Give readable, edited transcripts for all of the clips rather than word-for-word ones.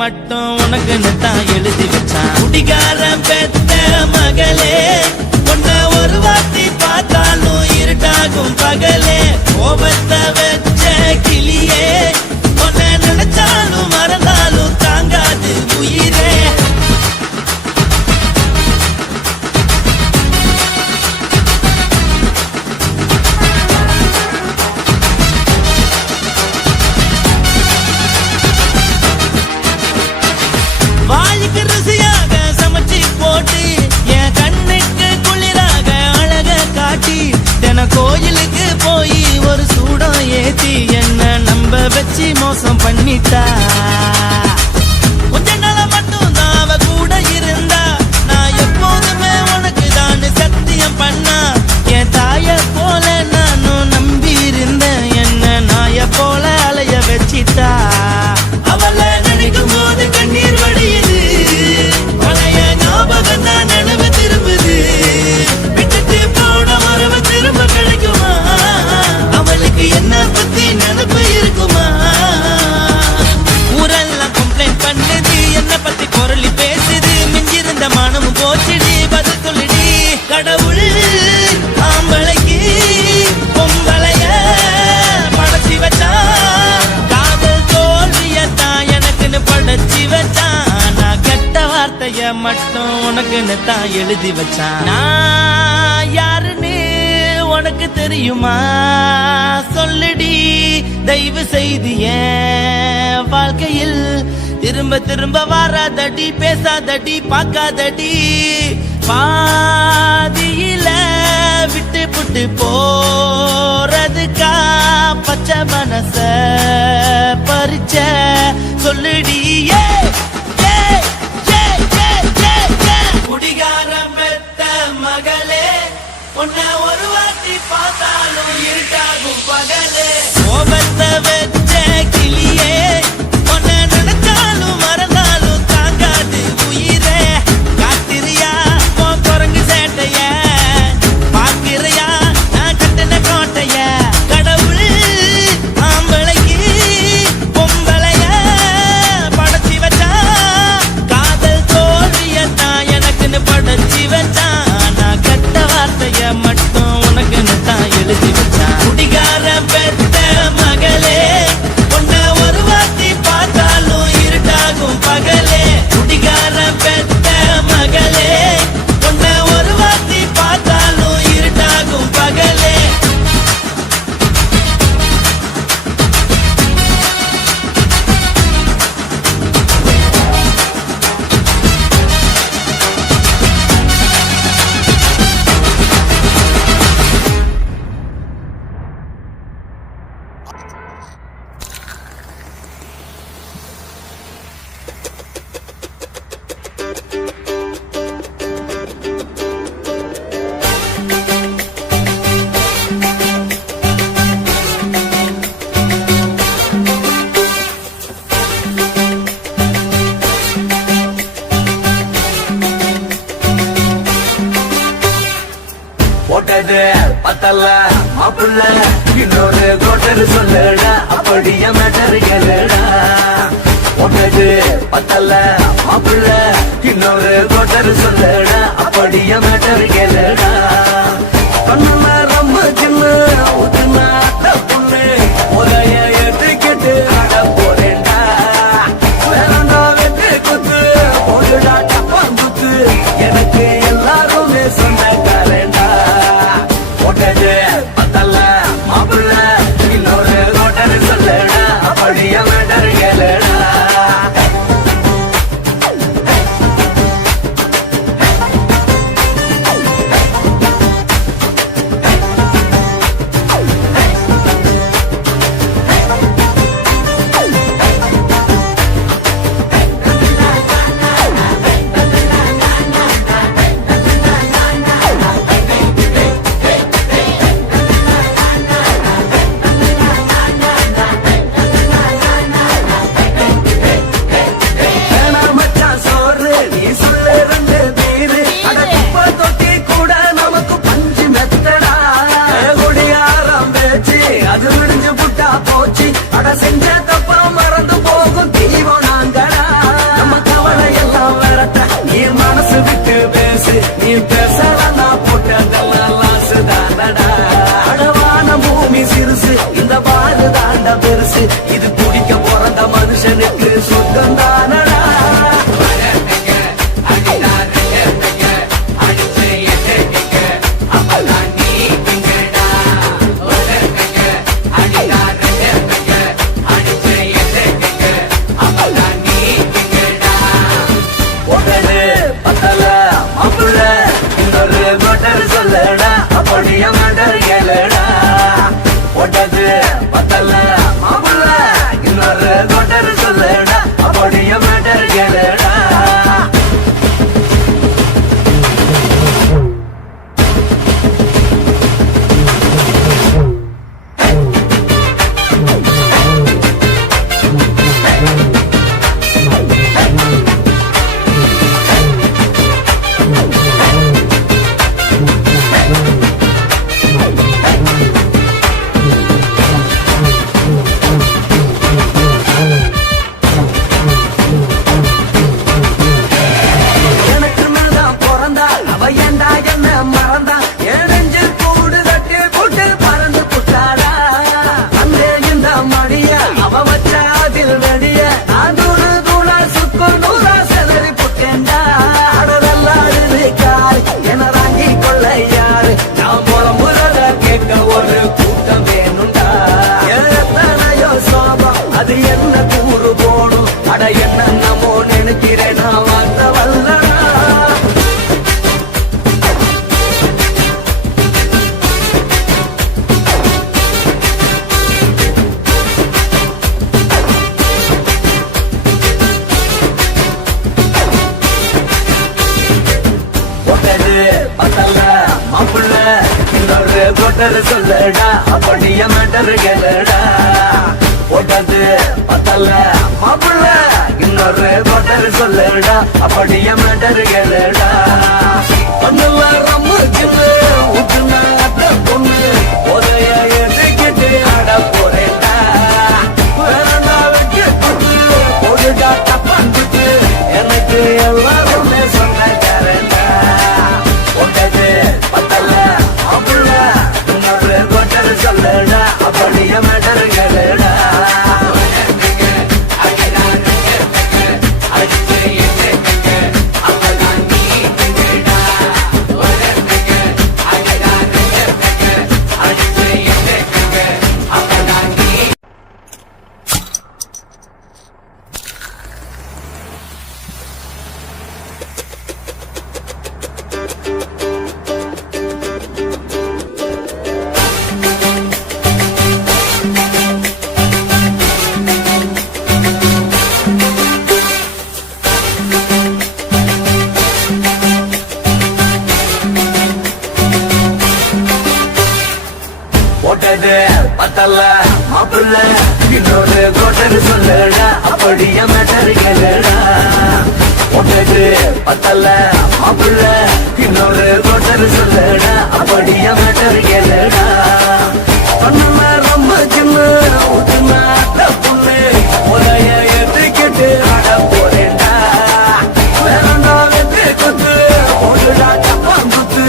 மட்டும் உனக்குன்னு தான் எழுதி வச்சான். குடிகாரன் பெத்த மகளே, உன்னை ஒரு வாட்டி பார்த்தாலும் இருட்டாகும் பகலே. கோபத்தை வச்ச கிளியே, உன்னை நினைச்சாலும் மறந்தாலும் தாங்காது உயிரே. வாய்க்கு ருசியாக சமைச்சு போட்டு என் கண்ணுக்கு குளிராக அழக காட்டி, தின கோயிலுக்கு போய் ஒரு சூடம் ஏத்தி என்ன நம்ப வச்சு மோசம் பண்ணிட்டா. கொஞ்ச நாள மட்டும் தான் அவ கூட இருந்தா, நான் எப்போதுமே உனக்கு தான் சத்தியம் பண்ணா. என் தாய போல நானும் நம்பி இருந்தேன், என்ன நாய போல அலைய வச்சிட்டா. அவளை நினைக்கும் போது கண்ணீர் வடியுது, பழைய ஞாபகம் தான் நினைவு திரும்புது. விட்டுட்டு போன உறவு திரும்ப கிடைக்குமா? அவளுக்கு என்ன பத்தி நினைப்பு இருக்குமா? ஊரெல்லாம் கம்ப்ளைண்ட் பண்ணுது, என்ன பத்தி குரலி பேசுது. மிஞ்சிருந்த மானமும் போச்சுடி, பதில் சொல்லுடி. கடவுள் ஆம்பளைக்கு பொம்பளைய படைச்சி வச்சா, காதல் தோல்வியத்தான் எனக்குன்னு படைச்சி வச்சான். நான் கெட்ட வார்த்தைய மட்டும் உனக்குன்னு தான் எழுதி வச்சான். நான் யாருன்னு உனக்கு தெரியுமா? சொல்லுடி தயவு செய்து என் வாழ்க்கையில் திரும்ப திரும்ப வராதடி, பேசாதடி, பார்க்காதடி. பாதியில விட்டு புட்டு போறதுக்கா பச்சை மனச பறிச்ச சொல்லுடி. குடிகாரம் பெத்த மகளே, உன்னை ஒரு வாட்டி பார்த்தாலும் இருட்டாகும் பகலே. கோபத்தை வச்ச கிளியே, உன்னை நினைச்சாலும் மறந்தாலும் தாங்காது உயிரே. காத்திரியா உன் குரங்கு சேட்டைய, பாக்கிறியா நான் கட்டின கோட்டைய. கடவுள் ஆம்பளைக்கு பொம்பளைய படைச்சி வச்சா, காதல் தோல்வியத்தான் எனக்குன்னு படைச்சி வச்சான். நான் கெட்ட வார்த்தைய மட்டும் உனக்குன்னு தான் எழுதி வச்சான். குடிகார பெத்த மகளே, உன்னை ஒரு வாட்டி பார்த்தாலும் இருட்டாகும் பகலே. குடிகார பெத்த மகளே, உன்னை ஒரு வாட்டி பார்த்தாலும் இருட்டாகும் பகலே. போட்டது பத்தல்ல மாப்புள்ள, இன்னொரு கோட்டர் சொல்லுடா, அப்படியே மேட்டர் கேளுடா. போட்டது பத்தல்ல மாப்புள்ள, இன்னொரு கோட்டர் சொல்லுடா, அப்படியே மேட்டர் கேளுடா. கண்ணுல ரொம்ப சின்ன ஊத்துனா பொண்ணு உதய ஏத்துக்கிட்டு ஆட போறேன்டா. வேறண்டா வெட்டு குத்து போடுடா டப்பான் குத்து, எனக்கு எல்லாருமே சொந்தக்காரேண்டா. போட்டது பத்தல்ல மாப்புள்ள, இன்னொரு கோட்டர் சொல்லுடா, அப்படியே மேட்டர் கேளுடா. அப்படிய மேட்டர் கேளுடா போட்டது பத்தல மாப்பிள்ள இன்னொரு கோட்டர் சொல்லுடா அப்படிய மேட்டர் கேளுடா ஒண்ணுல ரொம்ப சின்ன ஊற்றுனா அத்த பொண்ணு உதய எடுக்கிட்டு ஆட போறேன்டா வேறண்டா வெட்டி குத்து போடுடா தப்பாந்துட்டு எனக்கு எல்லாருமே சொந்தக்காரன்டா போட்டது பத்தல மாப்பிள்ள இன்னொரு கோட்டர் சொல்லுடா அப்படிய மேட்டர் கேளுடா போட்டது பத்தல மாப்பிள்ள இன்னொரு கோட்டர் சொல்லுடா அப்படிய மேட்டர் கேளுடா போட்டது பத்தல மாப்பிள்ள இன்னொரு கோட்டர் சொல்லுடா அப்படிய மேட்டர் கேளுடா பண்ண ரொம்ப சின்ன ஊத்துனா பொண்ணு உதய எடுக்கிட்டு ஆட போறேன்டா வேறண்டா வெற்றி குத்து போடுடா தப்பான் குத்து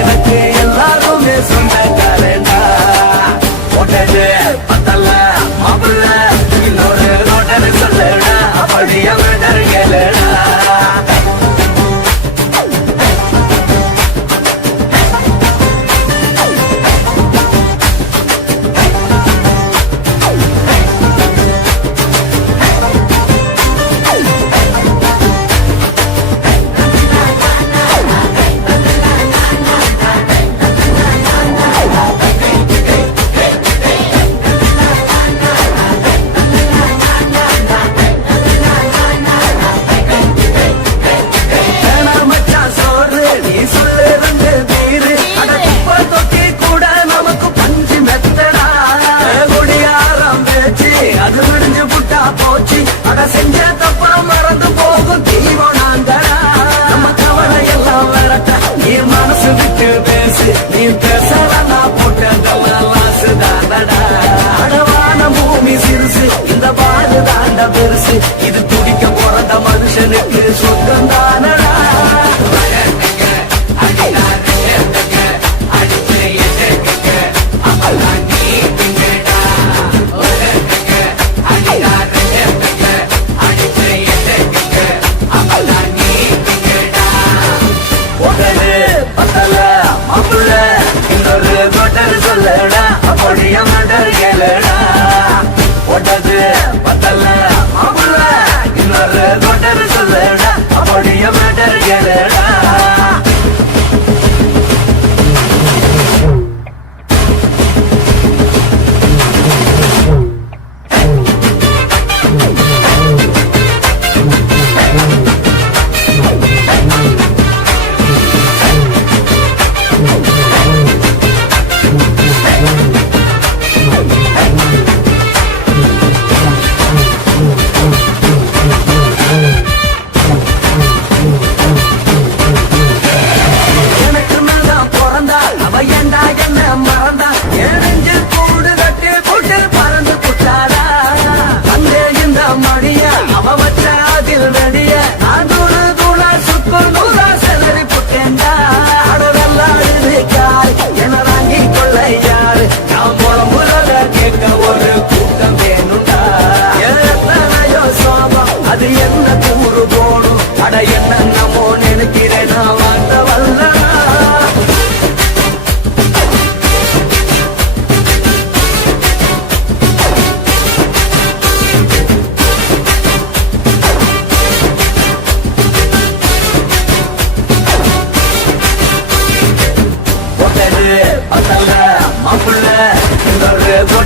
எனக்கு எல்லாருமே சொந்தக்காரன்டா போட்டது பத்தல மாப்பிள்ள இன்னொரு கோட்டர் சொல்லுடா அப்படிய மேட்டர் கேளுடா செஞ்ச தப்பா மறந்து போகும் தீவம் நாங்கடா நம்ம கவலை எல்லாம் வரட்ட நீ மனசு விட்டு பேசு நீ பேசலன்னா போட்டதெல்லாம் லாசு தாண்டடா அடவான பூமி சிறுசு இந்த பாடு தாண்ட பெருசு இது துடிக்க பிறந்த மனுஷனுக்கு சொந்தம் தானடா சொல்லுடா அப்படிய மேட்டர் கேளுடா போட்டது பத்தல மாப்பிள்ள இன்னொரு கோட்டர் சொல்லுடா அப்படிய மேட்டர் கேளுடா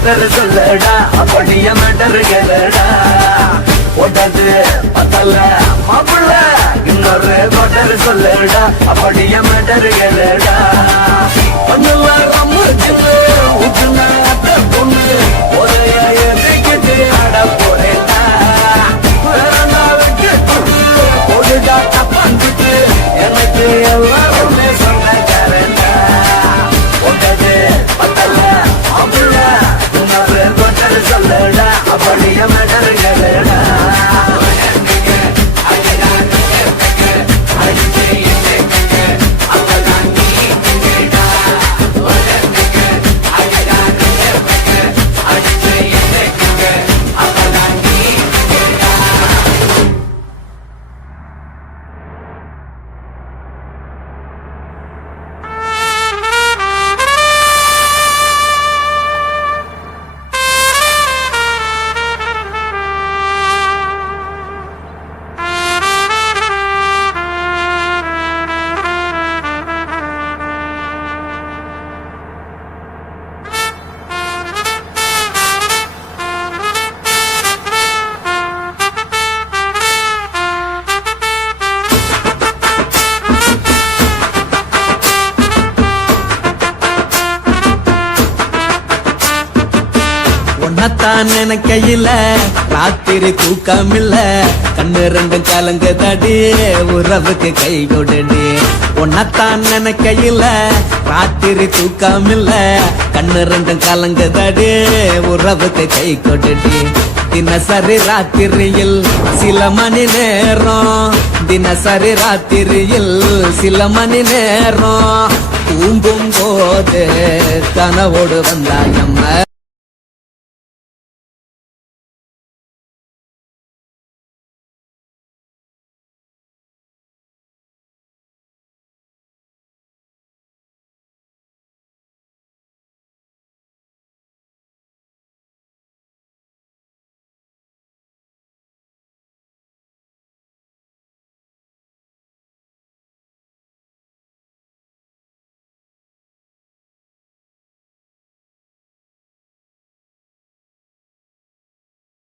மேட்டர் சொல்லடா அப்படிய மேட்டர் கேளடா ஓட்டது பத்தல மாப்பிள்ள இன்னொரு மேட்டர் சொல்லடா அப்படிய மேட்டர் கேளடா கொஞ்சம் ஊற்றுனா உன்னத்தான் நினைக்கையில ராத்திரி தூக்கமில்ல கண்ணு ரெண்டும் கலங்குதடி உறவுக்கு கை கொடுடி உன்னத்தான் நினைக்கையில ராத்திரி தூக்கமில்ல கண்ணு ரெண்டும் கலங்குதடி உறவுக்கு கை கொடுடி தினசரி ராத்திரியில் சில மணி நேரம் தினசரி ராத்திரியில் சில மணி நேரம் தூங்கும் போது கனவோடு வந்தாயம்மா